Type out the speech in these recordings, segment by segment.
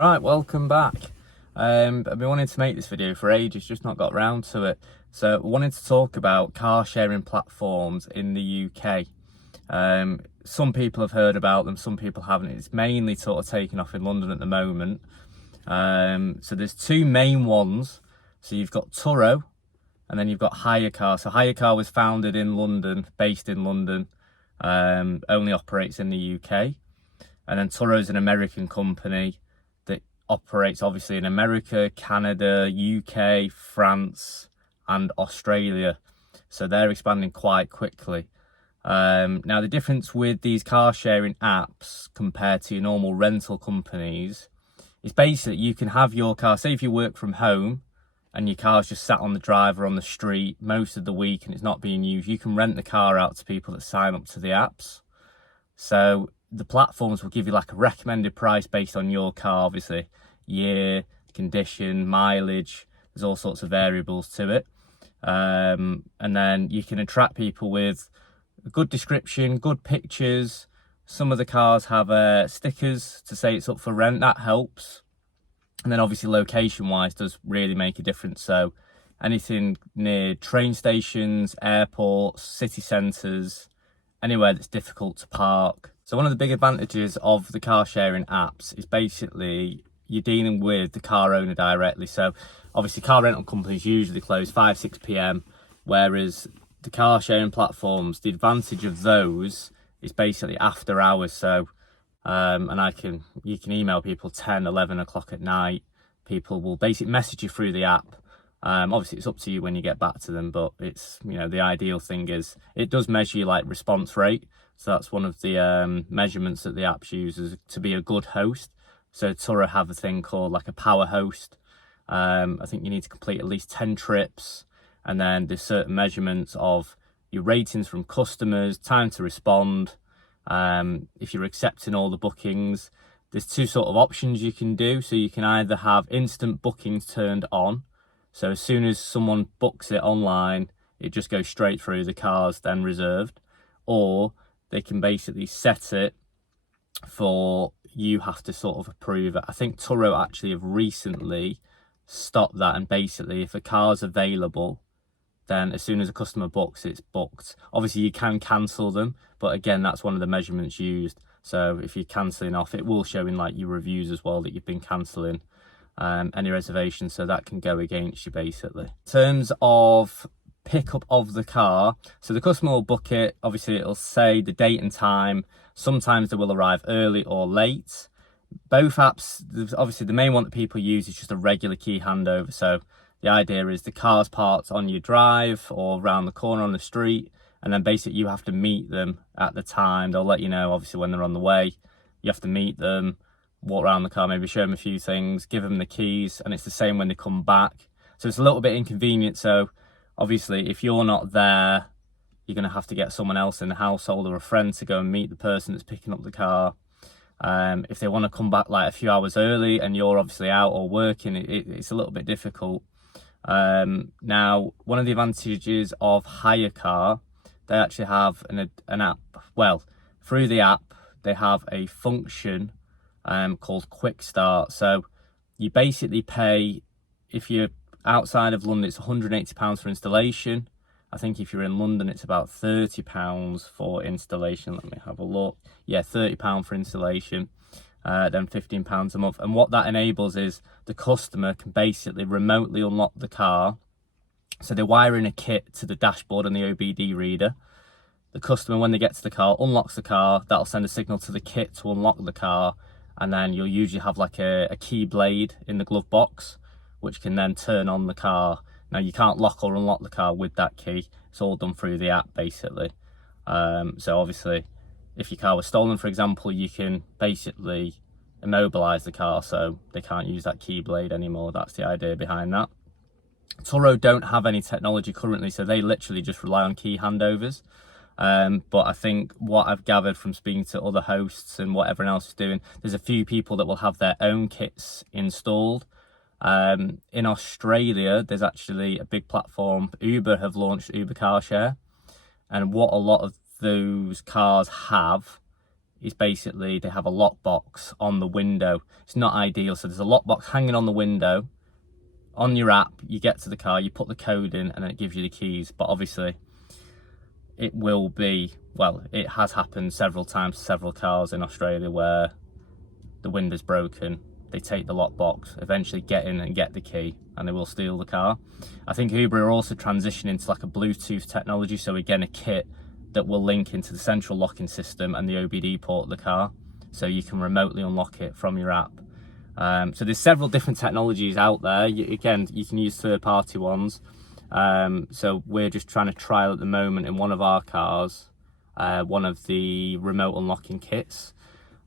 Right, welcome back. I've been wanting to make this video for ages, just not got around to it. So I wanted to talk about car sharing platforms in the UK. Some people have heard about them, some people haven't. It's mainly sort of taken off in London at the moment. So there's two main ones. So you've got Turo and then you've got Hiyacar. So Hiyacar was founded in London, based in London, only operates in the UK. And then Turo is an American company that operates obviously in America, Canada, UK, France, and Australia. So they're expanding quite quickly. Now the difference with these car sharing apps compared to your normal rental companies is basically you can have your car, say if you work from home and your car's just sat on the drive or on the street most of the week and it's not being used, you can rent the car out to people that sign up to the apps. So the platforms will give you like a recommended price based on your car, obviously year, condition, mileage, there's all sorts of variables to it. And then you can attract people with a good description, good pictures. Some of the cars have stickers to say it's up for rent, that helps. And then obviously location wise does really make a difference. So anything near train stations, airports, city centres, anywhere that's difficult to park. So one of the big advantages of the car sharing apps is basically you're dealing with the car owner directly. So obviously car rental companies usually close 5-6 p.m, whereas the car sharing platforms, the advantage of those is basically after hours. So and you can email people 10-11 o'clock at night. People will basically message you through the app. Obviously it's up to you when you get back to them, but it's, you know, the ideal thing is it does measure you like response rate. So that's one of the measurements that the apps uses to be a good host. So Turo have a thing called like a power host. I think you need to complete at least 10 trips, and then there's certain measurements of your ratings from customers, time to respond, if you're accepting all the bookings. There's two sort of options you can do. So you can either have instant bookings turned on. So as soon as someone books it online, it just goes straight through, the car's then reserved. Or they can basically set it for you have to sort of approve it. I think Turo actually have recently stopped that, and basically if a car's available, then as soon as a customer books, it's booked. Obviously you can cancel them, but again, that's one of the measurements used. So if you're cancelling off, it will show in like your reviews as well that you've been cancelling any reservations, so that can go against you basically. In terms of pickup of the car, so the customer will book it, obviously it'll say the date and time. Sometimes they will arrive early or late. Both apps, obviously the main one that people use is just a regular key handover. So the idea is the car's parked on your drive or around the corner on the street, and then basically you have to meet them at the time. They'll let you know obviously when they're on the way. You have to meet them, walk around the car, maybe show them a few things, give them the keys, and it's the same when they come back. So it's a little bit inconvenient. So obviously if you're not there, you're going to have to get someone else in the household or a friend to go and meet the person that's picking up the car. If they want to come back like a few hours early and you're obviously out or working, it's a little bit difficult. Now, one of the advantages of Hiyacar, they actually have an app. Well, through the app, they have a function called Quick Start. So you basically pay, if you're outside of London, it's £180 for installation. I think if you're in London, it's about £30 for installation. Let me have a look. Yeah, £30 for installation, then £15 a month. And what that enables is the customer can basically remotely unlock the car. So they wire in a kit to the dashboard and the OBD reader. The customer, when they get to the car, unlocks the car. That'll send a signal to the kit to unlock the car. And then you'll usually have like a key blade in the glove box, which can then turn on the car. Now you can't lock or unlock the car with that key. It's all done through the app basically. So obviously if your car was stolen, for example, you can basically immobilize the car so they can't use that key blade anymore. That's the idea behind that. Turo don't have any technology currently, so they literally just rely on key handovers. But I think what I've gathered from speaking to other hosts and what everyone else is doing, there's a few people that will have their own kits installed. In Australia, there's actually a big platform. Uber have launched Uber Car Share, and what a lot of those cars have is basically they have a lockbox on the window. It's not ideal. So there's a lockbox hanging on the window. On your app, you get to the car, you put the code in, and then it gives you the keys. But obviously, it will be, well, it has happened several times to several cars in Australia where the window's broken. They take the lockbox, eventually get in and get the key, and they will steal the car. I think Uber are also transitioning to like a Bluetooth technology. So again, a kit that will link into the central locking system and the OBD port of the car. So you can remotely unlock it from your app. So there's several different technologies out there. Again, you can use third-party ones. So we're just trying to trial at the moment in one of our cars, one of the remote unlocking kits.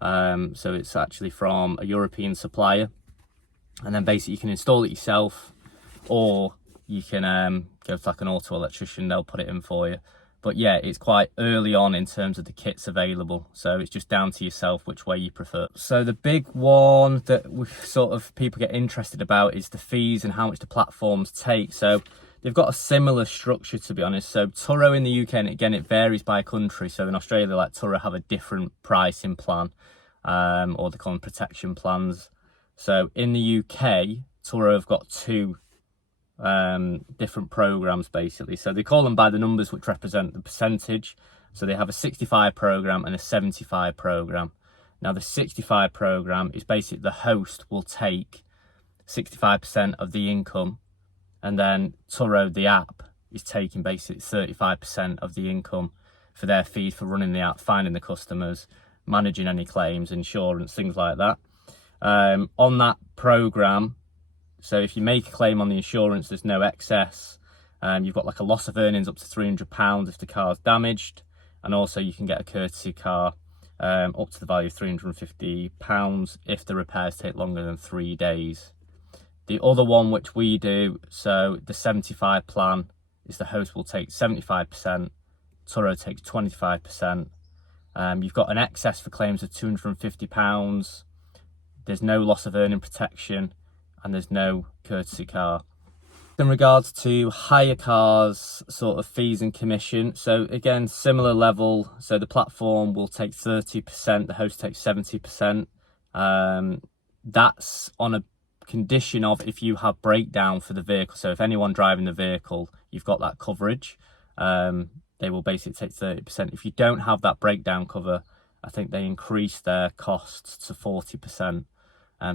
So it's actually from a European supplier. And then basically you can install it yourself, or you can go to like an auto electrician, they'll put it in for you. But yeah, it's quite early on in terms of the kits available. So it's just down to yourself which way you prefer. So the big one that we sort of people get interested about is the fees and how much the platforms take. So they've got a similar structure, to be honest. So Turo in the UK, and again, it varies by country. So in Australia, like Turo have a different pricing plan, or they call them protection plans. So in the UK, Turo have got two different programs basically. So they call them by the numbers which represent the percentage. So they have a 65 program and a 75 program. Now the 65 program is basically the host will take 65% of the income, and then Turo, the app, is taking basically 35% of the income for their fee for running the app, finding the customers, managing any claims, insurance, things like that. On that program, so if you make a claim on the insurance, there's no excess. You've got like a loss of earnings up to £300 if the car's damaged. And also you can get a courtesy car up to the value of £350 if the repairs take longer than 3 days. The other one which we do, so the 75 plan, is the host will take 75%, Turo takes 25%. You've got an excess for claims of £250. There's no loss of earning protection, and there's no courtesy car. In regards to Hiyacar's sort of fees and commission, so again, similar level. So the platform will take 30%, the host takes 70%. That's on a condition of if you have breakdown for the vehicle. So if anyone driving the vehicle, you've got that coverage, they will basically take 30%. If you don't have that breakdown cover, I think they increase their costs to 40%.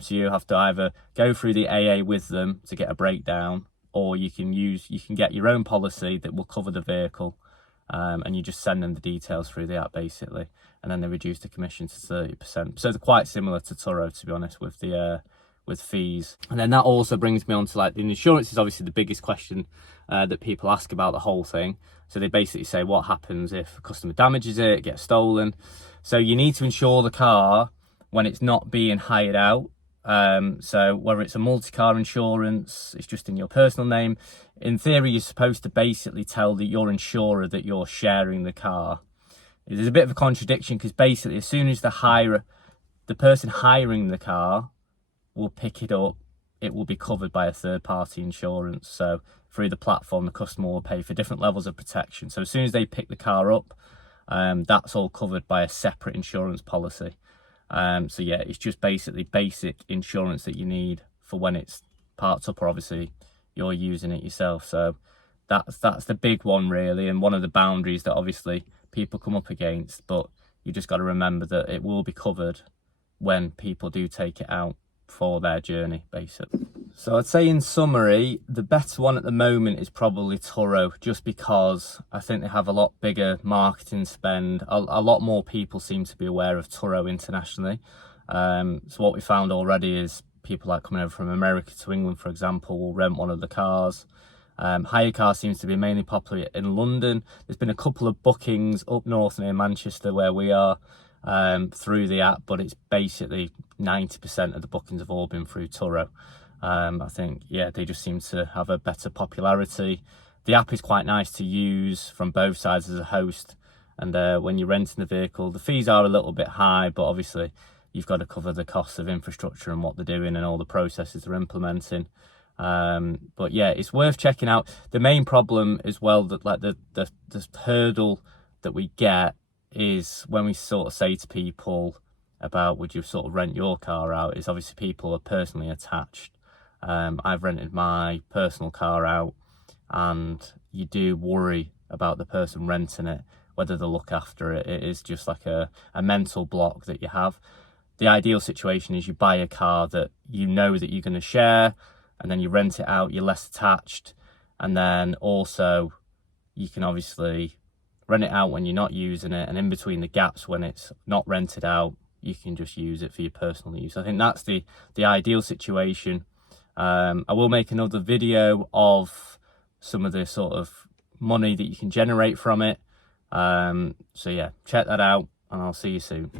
So you have to either go through the AA with them to get a breakdown, or you can get your own policy that will cover the vehicle, and you just send them the details through the app basically, and then they reduce the commission to 30%. So they're quite similar to Turo, to be honest, with the with fees. And then that also brings me on to like the insurance is obviously the biggest question that people ask about the whole thing. So they basically say, what happens if a customer damages it, gets stolen? So you need to insure the car when it's not being hired out. So whether it's a multi-car insurance, it's just in your personal name. In theory, you're supposed to basically tell your insurer that you're sharing the car. There's a bit of a contradiction because basically as soon as the person hiring the car will pick it up, it will be covered by a third-party insurance. So through the platform, the customer will pay for different levels of protection. So as soon as they pick the car up, that's all covered by a separate insurance policy. So yeah, it's just basically basic insurance that you need for when it's parked up, or obviously you're using it yourself. So that's the big one really, and one of the boundaries that obviously people come up against, but you just got to remember that it will be covered when people do take it out for their journey basically. So I'd say in summary, the better one at the moment is probably Turo, just because I think they have a lot bigger marketing spend. A lot more people seem to be aware of Turo internationally. So what we found already is people like coming over from America to England, for example, will rent one of the cars. Hiyacar seems to be mainly popular in London. There's been a couple of bookings up north near Manchester where we are through the app, but it's basically 90% of the bookings have all been through Turo. I think, yeah, they just seem to have a better popularity. The app is quite nice to use from both sides as a host, and when you're renting the vehicle, the fees are a little bit high, but obviously you've got to cover the costs of infrastructure and what they're doing and all the processes they're implementing. But yeah, it's worth checking out. The main problem as well, that like the hurdle that we get is when we sort of say to people about would you sort of rent your car out, is obviously people are personally attached. I've rented my personal car out, and you do worry about the person renting it, whether they'll look after it. It is just like a mental block that you have. The ideal situation is you buy a car that you know that you're going to share, and then you rent it out, you're less attached, and then also you can obviously rent it out when you're not using it, and in between the gaps when it's not rented out, you can just use it for your personal use. I think that's the ideal situation. I will make another video of some of the sort of money that you can generate from it. So yeah, check that out, and I'll see you soon.